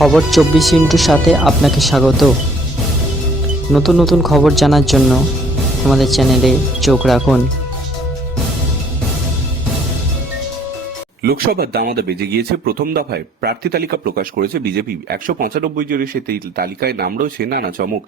খবর 24 সাথে আপনাকে স্বাগত। নতুন নতুন খবর জানার জন্য আমাদের চ্যানেলে চোখ রাখুন। লোকসভার দামাদা বেজে গিয়েছে। প্রথম দফায় প্রার্থী তালিকা প্রকাশ করেছে বিজেপি। 195 জনের সেই তালিকায় নাম রয়েছে নানা চমক।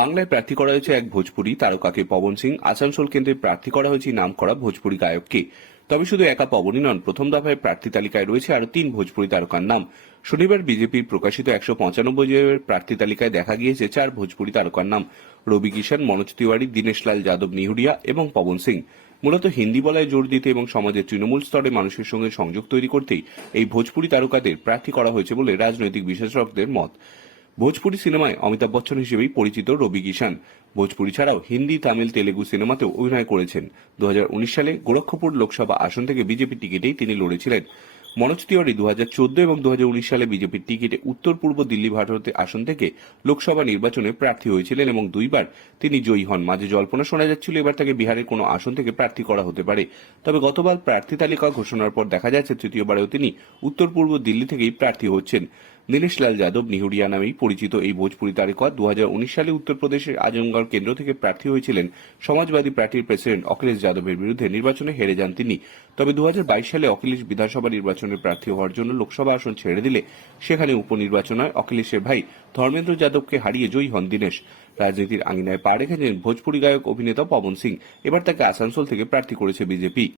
বাংলায় প্রার্থী করা হয়েছে এক ভোজপুরি তারকাকে পবন সিং। আসানসোল কেন্দ্রে প্রার্থী করা হয়েছে নাম করা ভোজপুরি গায়ককে। তবে শুধু একা পবনই নন, প্রথম দফায় প্রার্থী তালিকায় রয়েছে আরো 3 ভোজপুরি তারকার নাম। শনিবার বিজেপির প্রকাশিত 195 জনের প্রার্থী তালিকায় দেখা গিয়েছে 4 ভোজপুরি তারকার নাম: রবি কিষান, মনোজ তিওয়ারি, দীনেশ লাল যাদব নিহুরিয়া এবং পবন সিং। মূলত হিন্দি বলায় জোর দিতে এবং সমাজের তৃণমূল স্তরে মানুষের সঙ্গে সংযোগ তৈরি করতেই এই ভোজপুরি তারকাদের প্রার্থী করা হয়েছে বলে রাজনৈতিক বিশেষজ্ঞদের মত। ভোজপুরি সিনেমায় অমিতাভ বচ্চন হিসেবেই পরিচিত রবি কিষান। ভোজপুরি ছাড়াও হিন্দি, তামিল, তেলেগু সিনেমাতেও অভিনয় করেছেন। 2019 সালে গোরক্ষপুর লোকসভা আসন থেকে বিজেপি টিকিটেই তিনি লড়েছিলেন। মনোজ তিওয়ারি 2014 এবং 2019 সালে বিজেপির টিকিটে উত্তর পূর্ব দিল্লি ভারত আসন থেকে লোকসভা নির্বাচনে প্রার্থী হয়েছিলেন এবং 2বার তিনি জয়ী হন। মাঝে জল্পনা শোনা যাচ্ছিল এবার তাকে বিহারের কোনো আসন থেকে প্রার্থী করা হতে পারে। তবে গতবার প্রার্থী তালিকা ঘোষণার পর দেখা যাচ্ছে তৃতীয়বারেও তিনি উত্তর পূর্ব দিল্লি থেকেই প্রার্থী হচ্ছেন। দীনেশ লাল যাদব নিহুরিয়া নামেই পরিচিত এই ভোজপুরি তারকা 2019 সালে উত্তরপ্রদেশের আজমগড় কেন্দ্র থেকে প্রার্থী হয়েছিলেন। সমাজবাদী পার্টির প্রেসিডেন্ট অখিলেশ যাদবের বিরুদ্ধে নির্বাচনে হেরে যান তিনি। তবে 2022 সালে অখিলেশ বিধানসভা নির্বাচনে প্রার্থী হওয়ার জন্য লোকসভা আসন ছেড়ে দিলে সেখানে উপনির্বাচনে অখিলেশের ভাই ধর্মেন্দ্র যাদবকে হারিয়ে জয়ী হন দীনেশ। রাজনীতির আঙিনায় পা রেখেছেন ভোজপুরি গায়ক অভিনেতা পবন সিং। এবার তাকে আসানসোল থেকে প্রার্থী করেছে বিজেপি।